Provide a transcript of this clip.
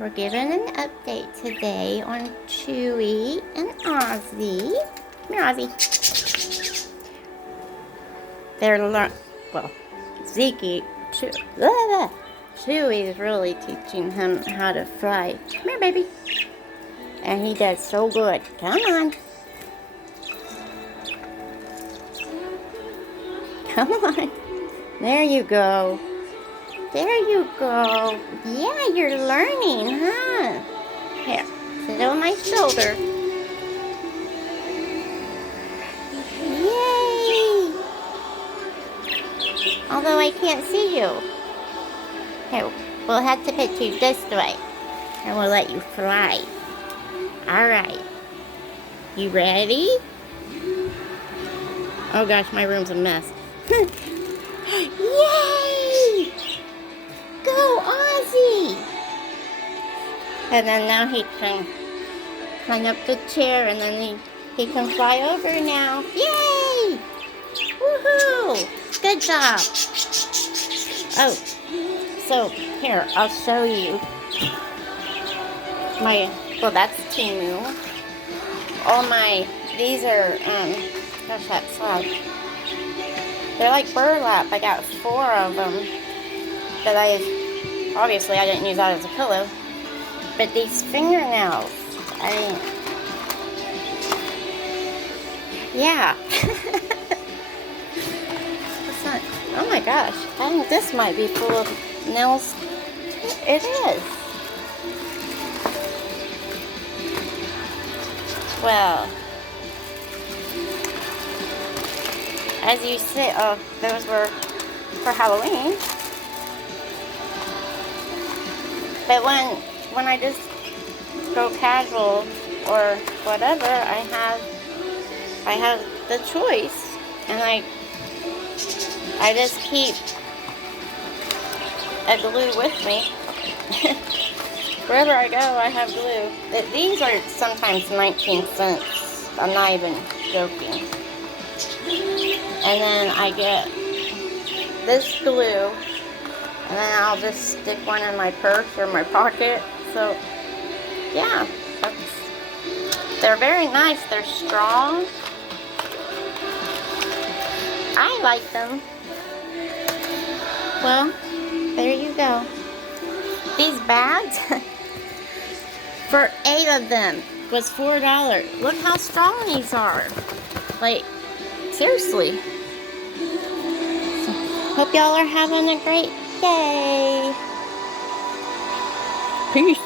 We're giving an update today on Chewy and Ozzy. Come here, Ozzy. Well, Zeke, Chewy is really teaching him how to fly. Come here, baby. And he does so good. Come on. Come on. There you go. There you go. Yeah, you're learning, huh? Here, sit on my shoulder. Yay! Although I can't see you. Here, we'll have to put you this way. And we'll let you fly. Alright. You ready? Oh gosh, my room's a mess. Yay! Go, Ozzy! And then now he can climb up the chair and then he can fly over now. Yay! Woohoo! Good job! Oh, so here, I'll show you well, that's Timu. These are, gosh, that's loud. They're like burlap. I got 4 of them that obviously I didn't use that as a pillow. But these fingernails, yeah. Oh my gosh, I think this might be full of nails. It is. Well, as you see, those were for Halloween. But when I just go casual or whatever, I have the choice, and I just keep a glue with me. Wherever I go, I have glue. These are sometimes 19 cents. I'm not even joking. And then I get this glue, and then I'll just stick one in my purse or my pocket. So, yeah, they're very nice. They're strong. I like them. Well, there you go. These bags, for 8 of them, was $4. Look how strong these are. Like, seriously. So, hope y'all are having a great day. Peace.